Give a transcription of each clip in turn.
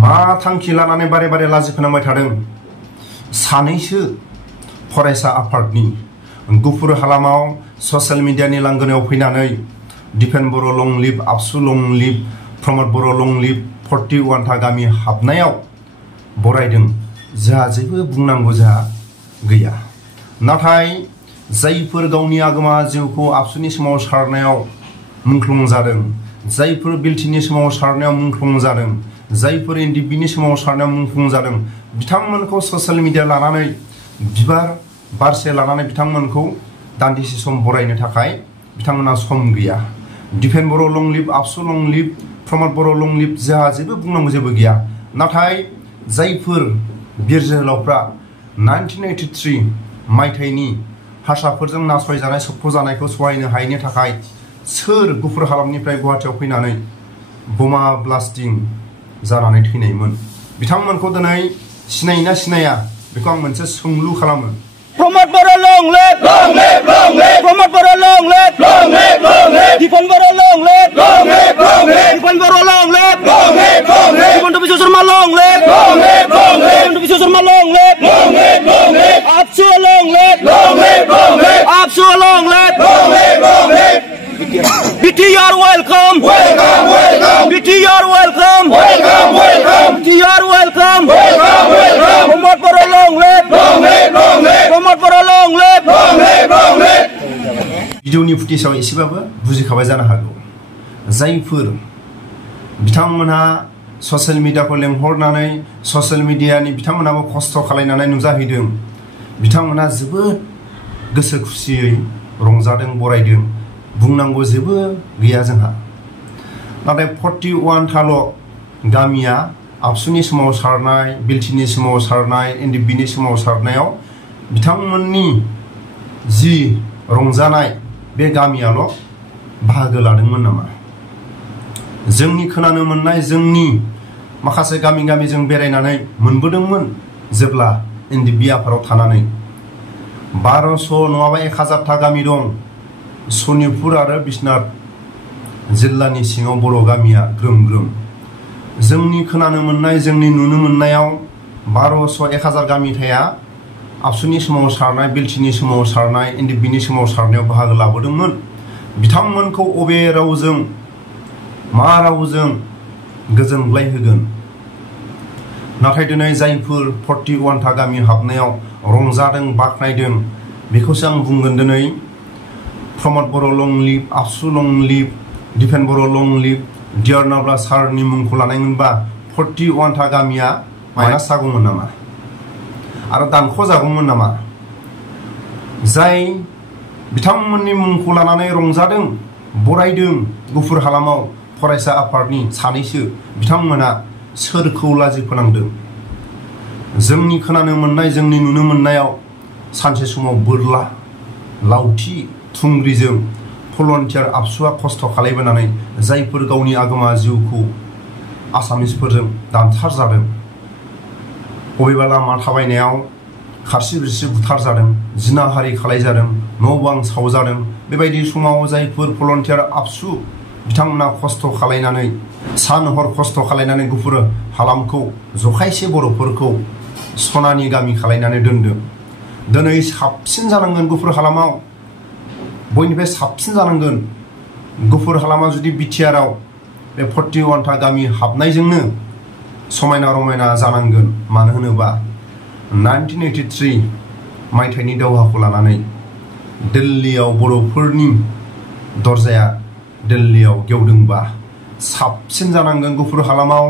मा थांखि लानानै बारे बारे लाजि फोनांबाय थादों सानैसो फरायसा आफादनि गुफुर हालामाव ससियेल मिडियानि लांगोनायाव फैनानै Dipen Boro' long live ABSU long live Pramod Boro' long live 41 था गामि हाबनायाव बरायदों जोंहा जेबो बुंनांगौ जोंहा गैया नाथाय जायफोर गावनि आगोमा जिउखौ आबसुनि समाव सारनायाव मुंख्लं जादों जायफोर बिलटिनि समाव सारनायाव मुंख्लं जादों जायफोर एनडिपिनि समाव सारनायाव मुंख्लं जादों बिथांमोनखौ ससियेल मिडिया लानानै बिबार बारसे लानानै बिथांमोनखौ दान्दिसे सम बरायनो थाखाय बिथांमोना सम गैया Dipen Boro' long live ABSU long live Pramod Boro' long live जोंहा जेबो बुंनांगौ जेबो गैया नाथाय जायफोर बिर जोहोलावफ्रा 1983 मायथाइनि हारसाफोरजों नासयजानाय सोबख'जानायखौ सहायनो हायैनि थाखाय सोर गुफुर हालामनिफ्राय गुवाहाटीयाव फैनानै बमा ब्लास्टिं जानानै थैनायमोन बिथांमोनखौ दिनै सिनायोना सिनाया बेखौ आं मोनसे सोंलु खालामो Pramod Boro' long live Pramod Boro' long live Dipen Boro' long live Dipen Boro' long live Himanta Biswa Sarma long live Himanta Biswa Sarma long live ABSU long live ABSU long live BTR welcome BTR welcome BTR welcome Pramod Boro' long live Pramod Boro' long live भिडिअनि फुटेजाव एसेबाबो बुजिखाबाय जानो हागौ जायफोर बिथांमोनहा ससियेल मिडियाखौ लेंहरनानै ससियेल मिडियानि बिथांमोनाबो खस्थ' खालायनानै नुजाहैदों बिथांमोना जोबोद गोसो खुसियै रंजादों बरायदों बुंनांगौ जेबो गैया जोंहा नाथाय 41 थाल' गामिया आबसुनि समाव सारनाय बिलटिनि समाव सारनाय एनडिपिनि समाव सारनायाव बिथांमोननि जि रंजानाय बे गामियाल' बाहागो लादोंमोन नामा जोंनि खोनानो मोननाय जोंनि माखासे गामि गामि जों बेरायनानै मोनबोदोंमोन जेब्ला एनडिपि आफादाव थानानै 1200 नङाबा 1000 था गामि दं सनितपुर आरो बिश्वनाथ जिल्लानि सिङाव बर' गामिया ग्रोम ग्रोम जोंनि खोनानो मोननाय जोंनि नुनो मोननायाव 1200 1000 गामि थाया आबसुनि समाव सारनाय बिलटिनि समाव सारनाय एनडिपिनि समाव सारनायाव बाहागो लाबोदोंमोन बिथांमोनखौ अबे रावजों मा रावजों गोजोनग्लाय होगोन नाथाय दिनै जायफोर 41 था गामि हाबनायाव रंजादों बाख्नायदों बेखौसो आं बुंगोन दिनै प्रमद Boro' long live ABSU long live Dipen Boro' long live dear नाब्ला सारनि मुंखौ लानायमोनबा 41 था गामिया माइनास जागौमोन नामा आरो दानख' जागौमोन नामा जाय बिथांमोननि मुंखौ लानानै रंजादों बरायदों गुफुर हालामाव फरायसा आफादनि सानैसो बिथांमोना सोरखौ लाजि फोनांदों जोंनि खोनानो मोननाय जोंनि नुनो मोननायाव सानसे समाव बोरला लावथि थुंग्रिजों भलन्टियार आबसुआ खस्थ' खालायबोनानै जायफोर गावनि आगोमा जिउखौ आसामिसफोरजों दानथार जादों बबेबा लामा थाबायनायाव खारसि बिरसि बुथार जादों जिनाहारि खालाय जादों न' बां सावजादों बेबायदि समाव जायफोर भलन्टियार आबसु बिथांमोना खस्थ' खालायनानै सान हर खस्थ' खालायनानै गुफुर हालामखौ जखायसे बर'फोरखौ सनानि गामि खालायनानै दोनदों दिनै साबसिन जानांगोन गुफुर हालामाव बयनिफ्राय साबसिन जानांगोन गुफुर हालामा जुदि बिटिआरआव बे 41 था गामि हाबनायजोंनो समायना रमायना जानांगोन मानो होनोबा 1983 मायथाइनि दावहाखौ लानानै दिल्लीयाव बर'फोरनि दरजाया दिल्लीयाव गेवदोंबा साबसिन जानांगोन गुफुर हालामाव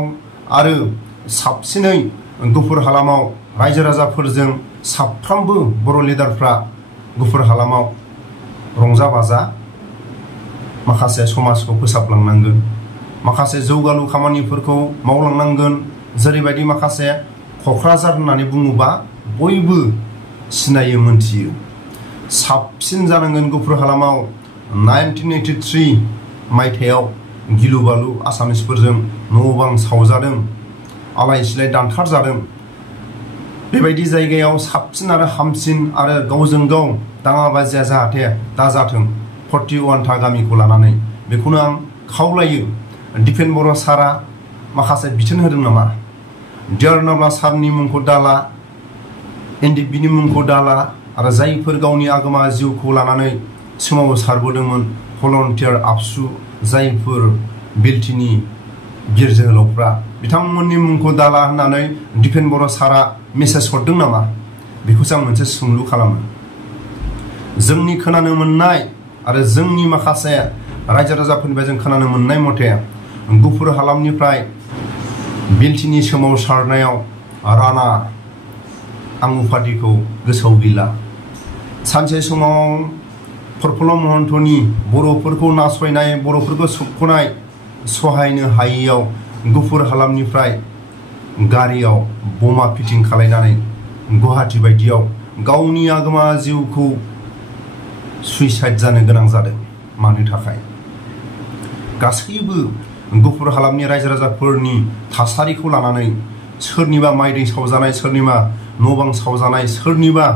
आरो साबसिनै गुफुर हालामाव रायजो राजाफोरजों साफ्रोमबो बर' लिडारफ्रा गुफुर हालामाव रंजा बाजा माखासे समाजखौ फोसाबलांनांगोन माखासे जौगालु खामानिफोरखौ मावलांनांगोन जेरैबायदि माखासे क'क्राझार होननानै बुङोबा बयबो सिनायो मोनथियो साबसिन जानांगोन गुफुर हालामाव 1983 मायथाइयाव गिलु बालु आसामिसफोरजों न' बां सावजादों आलाय सिलाय दानथार जादों बेबायदि जायगायाव साबसिन आरो हामसिन आरो गावजों गाव दाङाबाजिया जाहाथे दाजाथों 41 था गामिखौ लानानै बेखौनो आं खावलायो दिपेन बर' सारा माखासे बिथोन होदों नामा डियार नाब्ला सारनि मुंखौ दाला एनडिएफबिनि मुंखौ दाला आरो जायफोर गावनि आगोमा जिउखौ लानानै सोमावसारबोदोंमोन भलन्टियार आबसु जायफोर बिलटिनि बिर जोहोलावफ्रा बिथांमोननि मुंखौ दाला होननानै दिपेन बर' सारा मेसेज हरदों नामा बेखौसो आं मोनसे सोंलु खालामो। जोंनि खोनानो मोननाय आरो जोंनि माखासे रायजो राजाफोरनिफ्राय जों खोनानो मोननाय मथे गुफुर हालामनिफ्राय बिलटिनि सोमावसारनायाव राणा आं उपाधिखौ गोसोआव गैला सानसे समाव प्रफुल्ल महन्तनि बर'फोरखौ नासयनाय बर'फोरखौ सोबख'नाय सहायनो हायैयाव गुफुर हालामनिफ्राय गारियाव बमा फिटिं खालायनानै गुवाहाटी बायदियाव गावनि आगोमा जिउखौ सुइसाइड जानो गोनां जादों। मानो थाखाय गासैबो गुफुर हालामनि रायजो राजाफोरनि थासारिखौ लानानै सोरनिबा माइ दै सावजानाय सोरनिबा न' बां सावजानाय सोरनिबा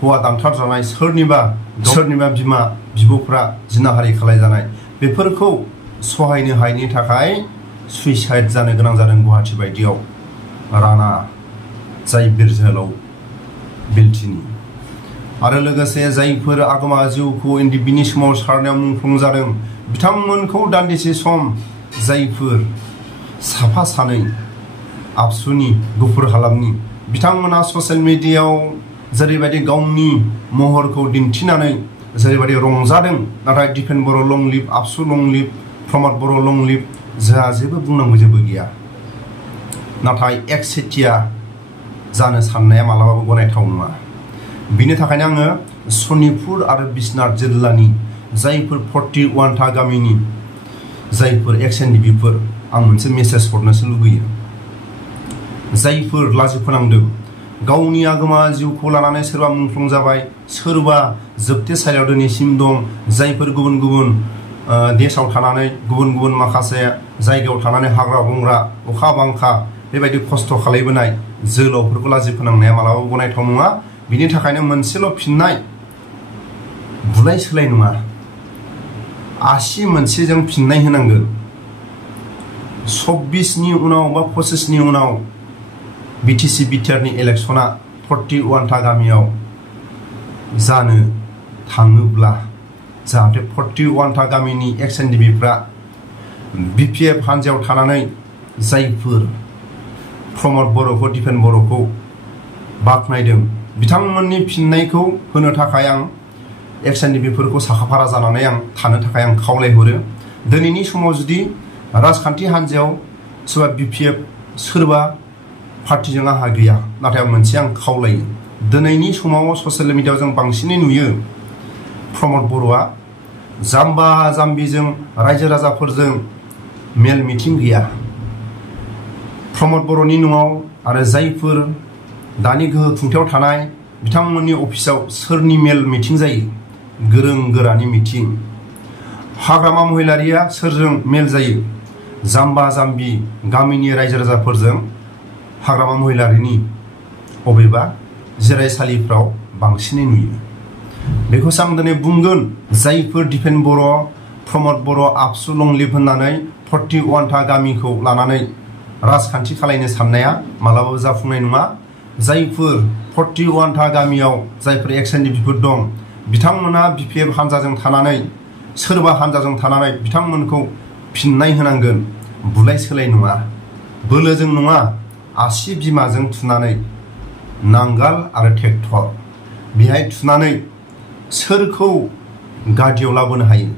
हौवा दानथारजानाय सोरनिबा बिमा बिब'फ्रा जिनाहारि खालायजानाय बेफोरखौ सहायनो हायैनि थाखाय सुइसाइड जानो गोनां जादों गुवाहाटी बायदियाव राणा जाय बिर जोहोलाव बिलटिनि आरो लोगोसे जायफोर आगोमा जिउखौ एनडिएफबिनि सोमावसारनायाव मुंख्लं जादों बिथांमोनखौ दान्दिसे सम जायफोर साफा सानै आबसुनि गुफुर हालामनि बिथांमोना ससियेल मिडियायाव जेरैबायदि गावनि महरखौ दिन्थिनानै जेरैबायदि रंजादों नाथाय Dipen Boro' long live ABSU long live Pramod Boro' long live जोंहा जेबो बुंनांगौ जेबो गैया नाथाय एकसेटिया जानो साननाया मालाबाबो गनायथाव नङा। बिनि थाखायनो आङो सनितपुर आरो बिश्वनाथ जिल्लानि जायफोर 41 था गामिनि जायफोर एक्स एनडिएफबिफोर आं मोनसे मेसेज हरनोसो लुबैयो जायफोर लाजि फोनांदों गावनि आगोमा जिउखौ लानानै सोरबा मुंख्लं जाबाय सोरबा जोबथेसालियाव दिनैसिम दं जायफोर गुबुन गुबुन देशाव थानानै गुबुन गुबुन माखासे जायगायाव थानानै हाग्रा बंग्रा अखा बांखा बेबायदि खस्थ' खालायबोनाय जोहोलावफोरखौ लाजि फोनांनाया मालाबाबो गनायथाव नङा। बिनि थाखायनो मोनसेल' फिननाय बुलाय सोलाय नङा आसि मोनसेजों फिननाय होनांगोन। 26नि उनाव बा 25नि उनाव बिटिसि बिटिआरनि इलेक्शना 41 था गामियाव जानो थाङोब्ला जाहाथे 41 था गामिनि एक्स एनडिएफबिफ्रा बिपिएफ हान्जायाव थानानै जायफोर प्रमद बर'खौ दिपेन बर'खौ बाख्नायदों बिथांमोननि फिननायखौ होनो थाखाय आं एक्स एनडिएफबिफोरखौ साखाफारा जानानै आं थानो थाखाय आं खावलायहरो। दिनैनि समाव जुदि राजखान्थि हान्जायाव सोरबा बिपिएफ सोरबा पार्टिजों आंहा गैया नाथाय मोनसे आं खावलायो दिनैनि समाव ससियेल मिडियायाव जों बांसिनै नुयो प्रमद बर'आ जाम्बा जाम्बिजों रायजो राजाफोरजों मेल मिटिं गैया। प्रमद बर'नि न'आव आरो जायफोर दानि गोहो खुंथायाव थानाय बिथांमोननि अफिसाव सोरनि मेल मिटिं जायो गोरों गोरानि मिटिं। हाग्रामा महिलारिया सोरजों मेल जायो जाम्बा जाम्बि गामिनि रायजो राजाफोरजों हाग्रामा महिलारिनि अबेबा जिरायसालिफ्राव बांसिनै नुयो। बेखौसो आं दिनै बुंगोन जायफोर दिपेन बर' प्रमद बर' आबसु लं लिभ होननानै 41 था गामिखौ लानानै राजखान्थि खालायनो साननाया मालाबाबो जाफुंनाय नङा। जायफोर 41 था गामियाव जायफोर एक्स एनडिएफबिफोर दं बिथांमोना बिपिएफ हान्जाजों थानानै सोरबा हान्जाजों थानानै बिथांमोनखौ फिननाय होनांगोन बुलाय सोलाय नङा बोलोजों नङा आसि बिमाजों थुनानै नांगाल आरो ट्रेक्टर बेहाय थुनानै सोरखौ गादियाव लाबोनो हायो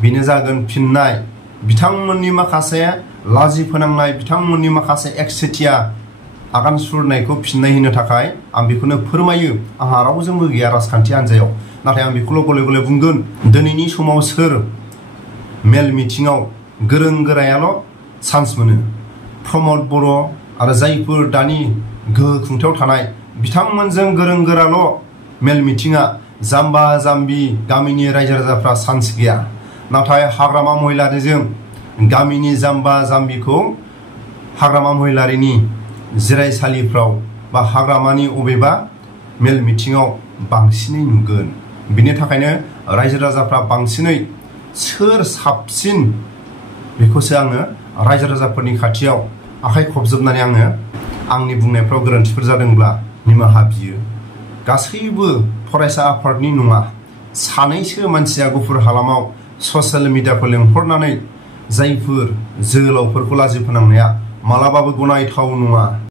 बेनो जागोन फिननाय। बिथांमोननि माखासे लाजि फोनांनाय बिथांमोननि माखासे एकसेटिया आगान सुरनायखौ फिननाय होनो थाखाय आं बेखौनो फोरमायो। आंहा रावजोंबो गैया राजखान्थि हान्जायाव नाथाय आं बेखौल' गले गले बुंगोन दिनैनि समाव सोर मेल मिटिङाव गोरों गोरायाल' चान्स मोनो प्रमद बर' आरो जायफोर दानि गोहो खुंथायाव थानाय बिथांमोनजों गोरों गोराल' मेल मिटिङा जाम्बा जाम्बि गामिनि रायजो राजाफ्रा चान्स गैया। नाथाय हाग्रामा महिलारिजों गामिनि जाम्बा जाम्बिखौ हाग्रामा महिलारिनि जिरायसालिफ्राव बा हाग्रामानि अबेबा मेल मिटिङाव बांसिनै नुगोन। बिनि थाखायनो रायजो राजाफ्रा बांसिनै सोर साबसिन बेखौसो आङो रायजो राजाफोरनि खाथियाव आखाइ खबजोबनानै आङो आंनि बुंनायफ्राव गोरोन्थिफोर जादोंब्ला निमाहा बियो। गासैबो फरायसा आफादनि नङा, सानैसो मानसिया गुफुर हालामाव ससियेल मिडियाखौ लेंहरनानै जायफोर जोहोलावफोरखौ लाजि फोनांनाया मालाबाबो गनायथाव नङा।